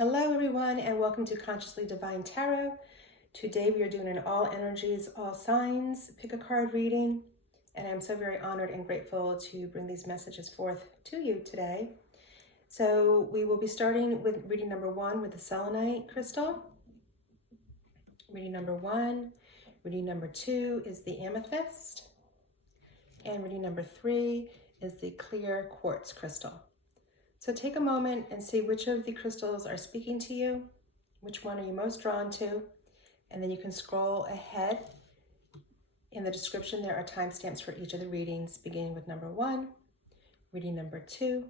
Hello everyone, and welcome to Consciously Divine Tarot. Today we are doing an all energies, all signs, pick a card reading, and I'm so very honored and grateful to bring these messages forth to you today. So we will be starting with reading number 1 with the Selenite crystal. Reading number 1. Reading number 2 is the Amethyst. And reading number 3 is the Clear Quartz crystal. So take a moment and see which of the crystals are speaking to you, which one are you most drawn to, and then you can scroll ahead. In the description, there are timestamps for each of the readings, beginning with number 1, reading number 2,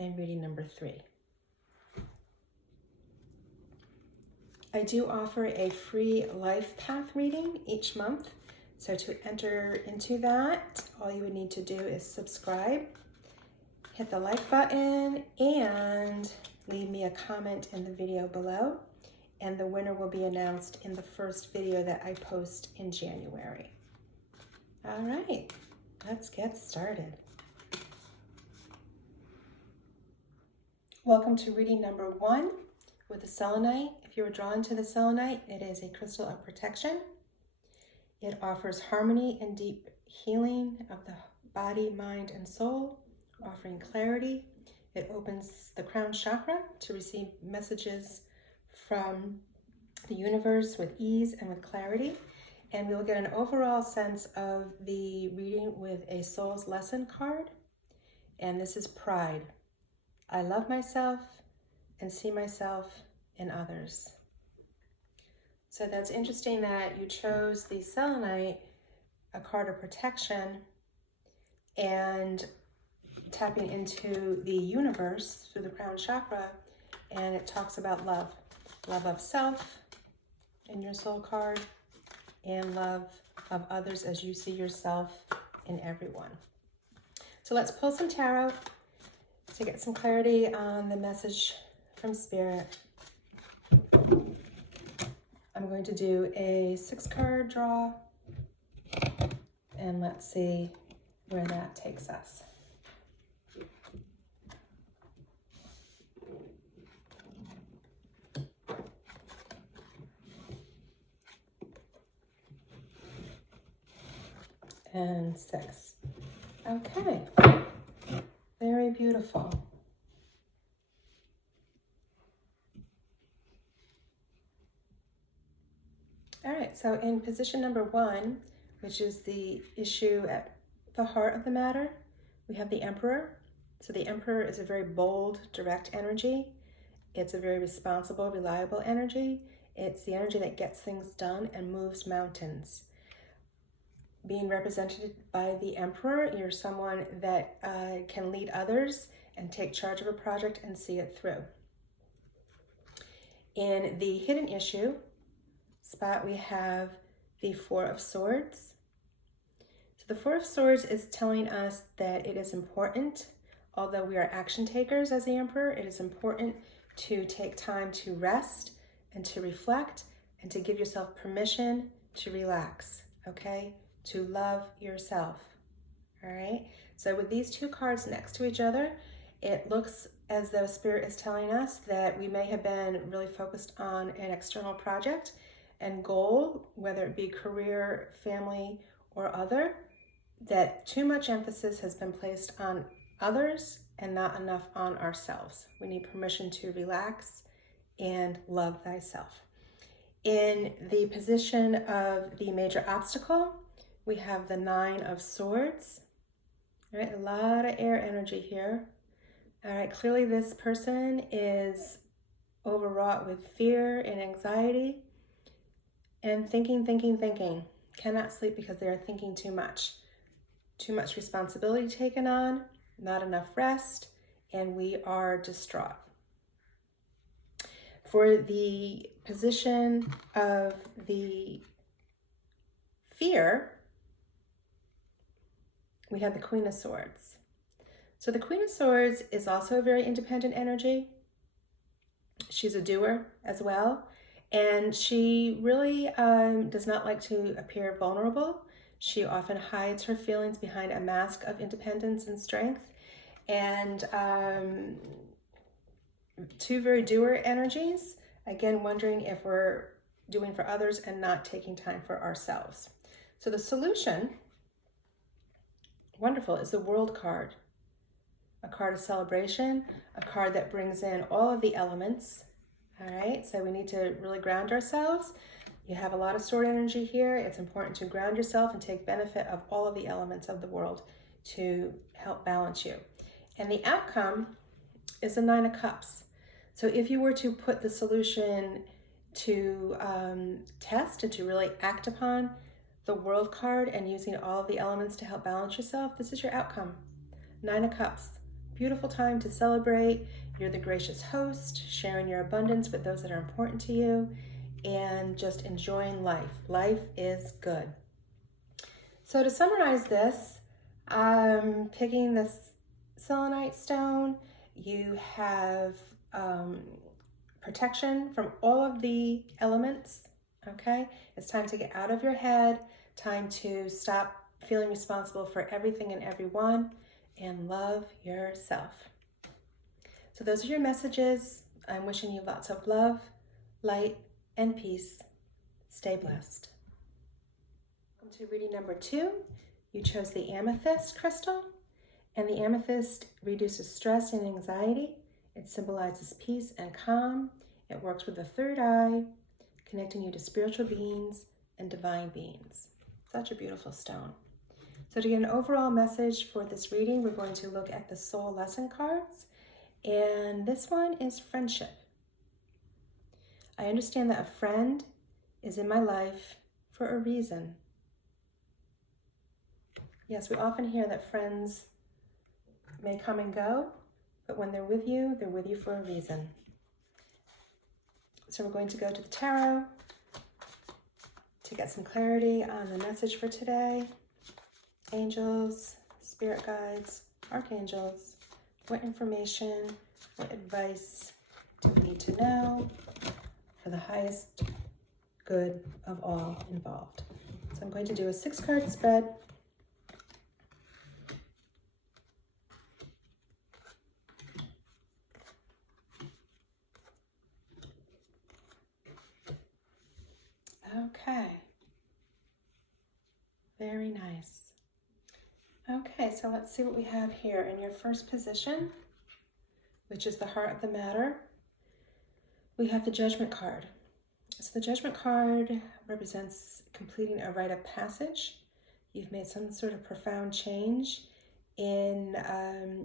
and reading number 3. I do offer a free life path reading each month. So to enter into that, all you would need to do is subscribe, hit the like button, and leave me a comment in the video below. And the winner will be announced in the first video that I post in January. All right, let's get started. Welcome to reading number 1 with the Selenite. If you were drawn to the Selenite, it is a crystal of protection. It offers harmony and deep healing of the body, mind, and soul, offering clarity. It opens the crown chakra to receive messages from the universe with ease and with clarity. And we'll get an overall sense of the reading with a soul's lesson card. And this is pride. I love myself and see myself in others. So that's interesting that you chose the Selenite, a card of protection, and tapping into the universe through the crown chakra, and it talks about love of self in your soul card, and love of others as you see yourself in everyone. So let's pull some tarot to get some clarity on the message from Spirit. I'm going to do a 6-card draw, and let's see where that takes us. And 6. Okay, very beautiful. All right, so in position number 1, which is the issue at the heart of the matter, we have the Emperor. So the Emperor is a very bold, direct energy. It's a very responsible, reliable energy. It's the energy that gets things done and moves mountains. Being represented by the Emperor, you're someone that can lead others and take charge of a project and see it through. In the hidden issue spot, we have the 4 of Swords. So the 4 of Swords is telling us that it is important, although we are action takers as the Emperor, it is important to take time to rest and to reflect and to give yourself permission to relax, okay? To love yourself, all right? So with these 2 cards next to each other, it looks as though Spirit is telling us that we may have been really focused on an external project and goal, whether it be career, family, or other, that too much emphasis has been placed on others and not enough on ourselves. We need permission to relax and love thyself. In the position of the major obstacle, we have the 9 of Swords. All right, a lot of air energy here. All right, clearly this person is overwrought with fear and anxiety and thinking. Cannot sleep because they are thinking too much. Too much responsibility taken on, not enough rest, and we are distraught. For the position of the fear, we have the Queen of Swords. So the Queen of Swords is also a very independent energy. She's a doer as well. And she really does not like to appear vulnerable. She often hides her feelings behind a mask of independence and strength. And two very doer energies. Again, wondering if we're doing for others and not taking time for ourselves. So the solution, wonderful, is the World card. A card of celebration, a card that brings in all of the elements. All right, so we need to really ground ourselves. You have a lot of sword energy here. It's important to ground yourself and take benefit of all of the elements of the world to help balance you. And the outcome is the Nine of Cups. So if you were to put the solution to test and to really act upon the World card and using all of the elements to help balance yourself, this is your outcome. Nine of Cups. Beautiful time to celebrate. You're the gracious host, sharing your abundance with those that are important to you, and just enjoying life. Life is good. So to summarize this, picking this Selenite stone, you have protection from all of the elements, okay? It's time to get out of your head, time to stop feeling responsible for everything and everyone, and love yourself. So those are your messages. I'm wishing you lots of love, light, and peace. Stay blessed. Welcome to reading number 2. You chose the Amethyst crystal, and the Amethyst reduces stress and anxiety. It symbolizes peace and calm. It works with the third eye, connecting you to spiritual beings and divine beings. Such a beautiful stone. So to get an overall message for this reading, we're going to look at the soul lesson cards. And this one is friendship. I understand that a friend is in my life for a reason. Yes, we often hear that friends may come and go, but when they're with you for a reason. So we're going to go to the tarot to get some clarity on the message for today. Angels, spirit guides, archangels, what information, what advice do we need to know for the highest good of all involved? So I'm going to do a 6-card spread. Okay. Very nice. Okay, so let's see what we have here. In your first position, which is the heart of the matter, we have the Judgment card. So the Judgment card represents completing a rite of passage. You've made some sort of profound change in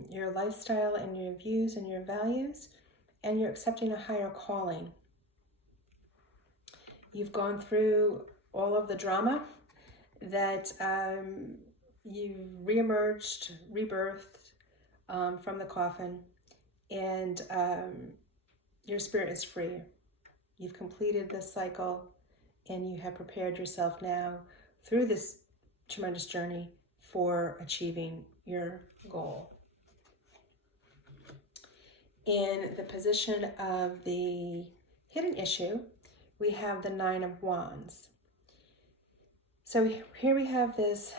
your lifestyle and your views and your values, and you're accepting a higher calling. You've gone through all of the drama that you reemerged, rebirthed from the coffin, and your spirit is free. You've completed this cycle, and you have prepared yourself now through this tremendous journey for achieving your goal. In the position of the hidden issue, we have the Nine of Wands. So here we have this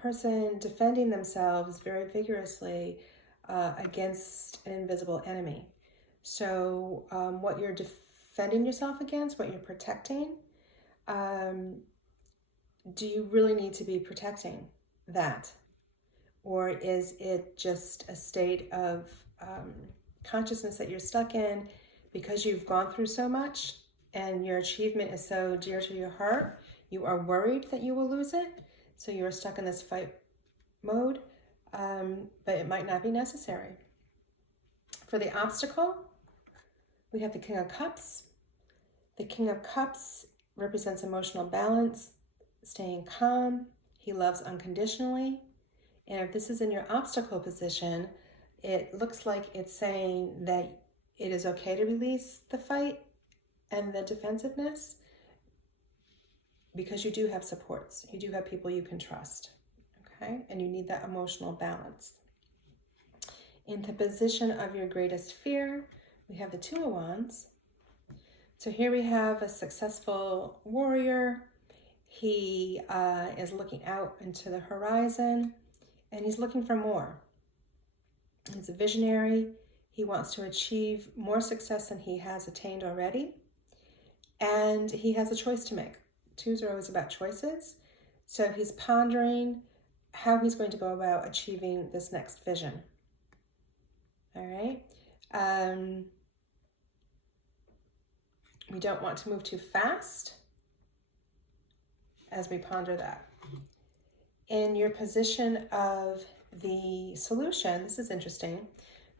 person defending themselves very vigorously against an invisible enemy. So what you're defending yourself against, what you're protecting, do you really need to be protecting that? Or is it just a state of consciousness that you're stuck in because you've gone through so much and your achievement is so dear to your heart, you are worried that you will lose it, so you're stuck in this fight mode, but it might not be necessary. For the obstacle, we have the King of Cups. The King of Cups represents emotional balance, staying calm. He loves unconditionally. And if this is in your obstacle position, it looks like it's saying that it is okay to release the fight and the defensiveness, because you do have supports. You do have people you can trust, okay? And you need that emotional balance. In the position of your greatest fear, we have the Two of Wands. So here we have a successful warrior. He is looking out into the horizon, and he's looking for more. He's a visionary. He wants to achieve more success than he has attained already. And he has a choice to make. Twos are always about choices. So he's pondering how he's going to go about achieving this next vision. All right. We don't want to move too fast as we ponder that. In your position of the solution, this is interesting.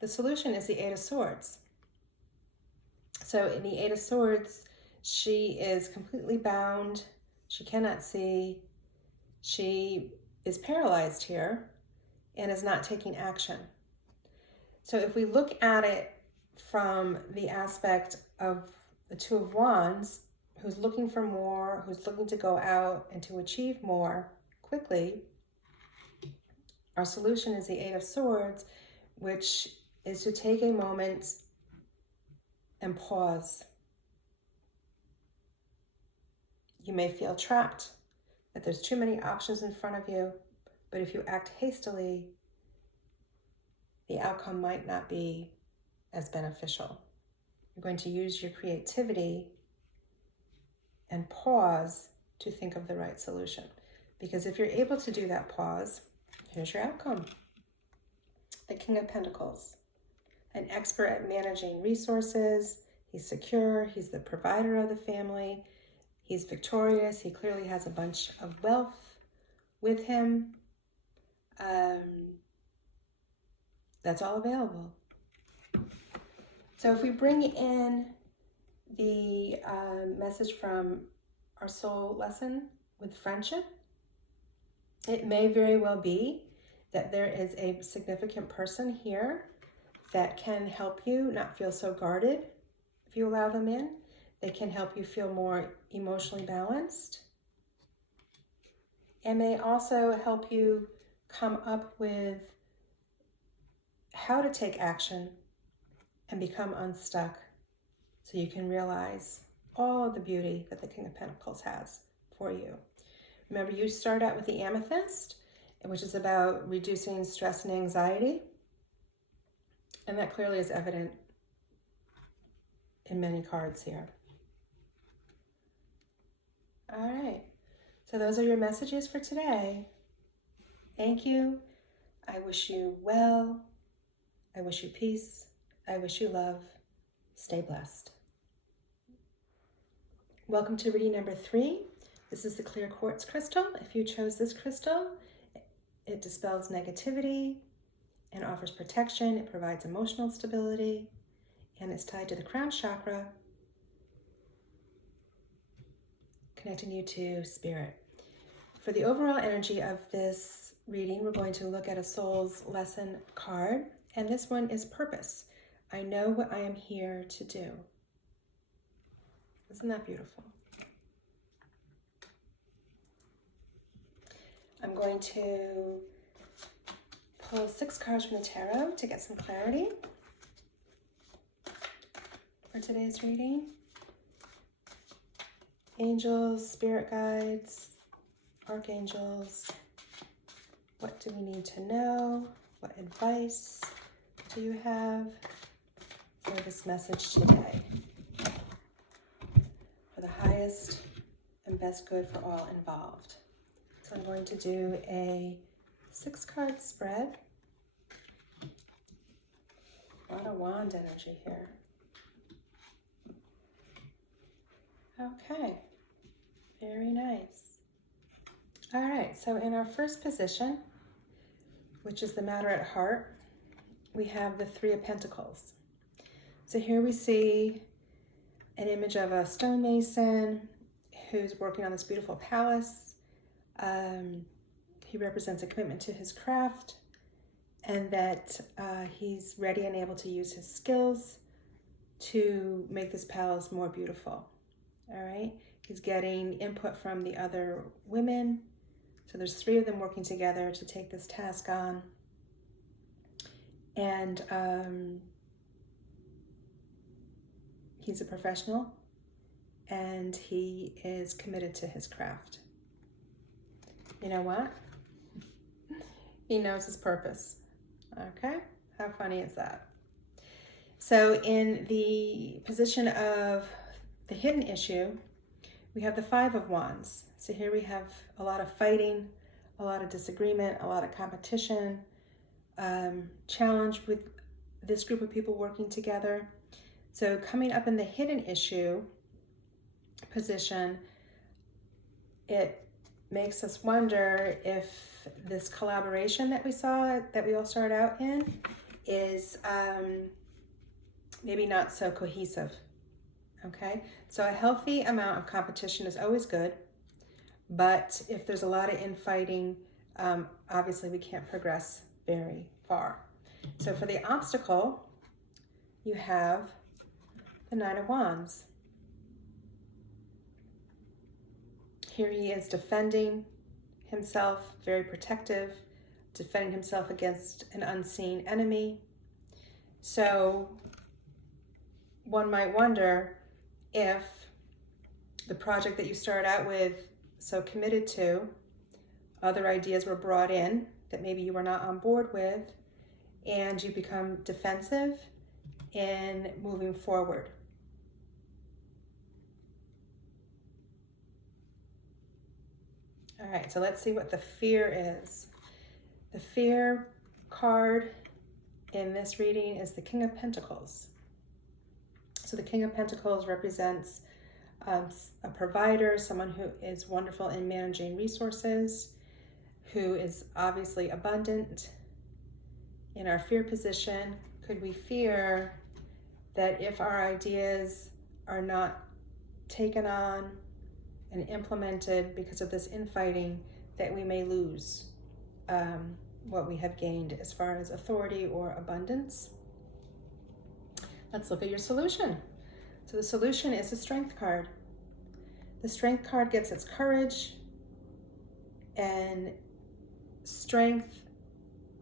The solution is the Eight of Swords. So in the Eight of Swords, she is completely bound. She cannot see. She is paralyzed here and is not taking action. So if we look at it from the aspect of the Two of Wands, who's looking for more, who's looking to go out and to achieve more quickly, our solution is the Eight of Swords, which is to take a moment and pause. You may feel trapped, that there's too many options in front of you, but if you act hastily, the outcome might not be as beneficial. You're going to use your creativity and pause to think of the right solution. Because if you're able to do that pause, here's your outcome. The King of Pentacles, an expert at managing resources. He's secure. He's the provider of the family. He's victorious. He clearly has a bunch of wealth with him. That's all available. So if we bring in the message from our soul lesson with friendship, it may very well be that there is a significant person here that can help you not feel so guarded if you allow them in. They can help you feel more emotionally balanced, and may also help you come up with how to take action and become unstuck so you can realize all of the beauty that the King of Pentacles has for you. Remember, you start out with the Amethyst, which is about reducing stress and anxiety, and that clearly is evident in many cards here. All right, so those are your messages for today. Thank you. I wish you well. I wish you peace. I wish you love. Stay blessed. Welcome to reading number 3. This is the Clear Quartz crystal. If you chose this crystal, it dispels negativity and offers protection. It provides emotional stability, and it's tied to the crown chakra, connecting you to spirit. For the overall energy of this reading, we're going to look at a soul's lesson card, and this one is purpose. I know what I am here to do. Isn't that beautiful? I'm going to pull 6 cards from the tarot to get some clarity for today's reading. Angels, spirit guides, archangels, what do we need to know? What advice do you have for this message today? For the highest and best good for all involved. So I'm going to do a 6-card spread. A lot of wand energy here. Okay, very nice. All right, so in our first position, which is the matter at heart, we have the 3 of Pentacles. So here we see an image of a stonemason who's working on this beautiful palace. He represents a commitment to his craft, and that he's ready and able to use his skills to make this palace more beautiful. All right, he's getting input from the other women. So there's 3 of them working together to take this task on. And he's a professional, and he is committed to his craft. You know what? He knows his purpose. Okay? How funny is that? So in the position of the hidden issue, we have the Five of Wands. So here we have a lot of fighting, a lot of disagreement, a lot of competition, challenge with this group of people working together. So coming up in the hidden issue position, it makes us wonder if this collaboration that we saw, that we all started out in, is maybe not so cohesive. Okay, so a healthy amount of competition is always good, but if there's a lot of infighting, obviously we can't progress very far. So for the obstacle, you have the Nine of Wands. Here he is defending himself, very protective, defending himself against an unseen enemy. So one might wonder if the project that you started out with, so committed to, other ideas were brought in that maybe you were not on board with, and you become defensive in moving forward. All right, so let's see what the fear is. The fear card in this reading is the King of Pentacles. So the King of Pentacles represents a provider, someone who is wonderful in managing resources, who is obviously abundant. In our fear position, could we fear that if our ideas are not taken on and implemented because of this infighting, that we may lose what we have gained as far as authority or abundance? Let's look at your solution. So the solution is the Strength card. The Strength card gets its courage and strength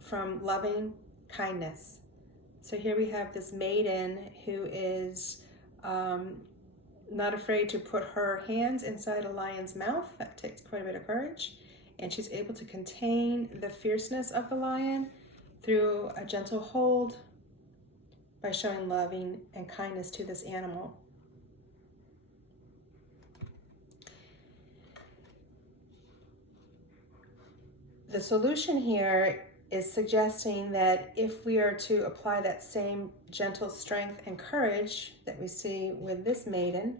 from loving kindness. So here we have this maiden who is not afraid to put her hands inside a lion's mouth. That takes quite a bit of courage. And she's able to contain the fierceness of the lion through a gentle hold by showing loving and kindness to this animal. The solution here is suggesting that if we are to apply that same gentle strength and courage that we see with this maiden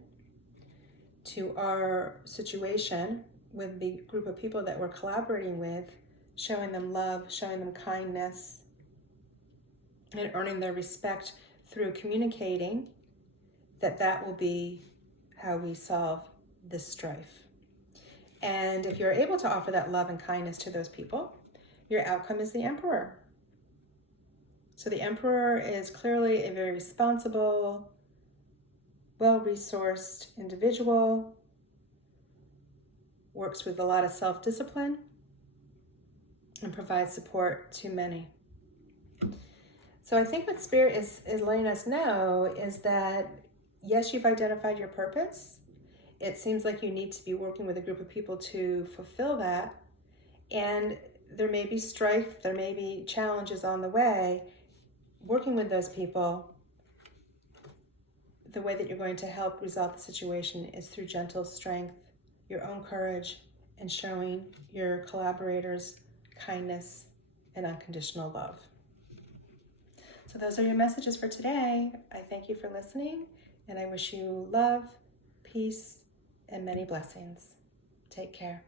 to our situation with the group of people that we're collaborating with, showing them love, showing them kindness, and earning their respect through communicating, that will be how we solve this strife. And if you're able to offer that love and kindness to those people, your outcome is the Emperor. So the Emperor is clearly a very responsible, well-resourced individual, works with a lot of self-discipline, and provides support to many. So I think what Spirit is letting us know is that, yes, you've identified your purpose. It seems like you need to be working with a group of people to fulfill that. And there may be strife, there may be challenges on the way. Working with those people, the way that you're going to help resolve the situation is through gentle strength, your own courage, and showing your collaborators kindness and unconditional love. So those are your messages for today. I thank you for listening, and I wish you love, peace, and many blessings. Take care.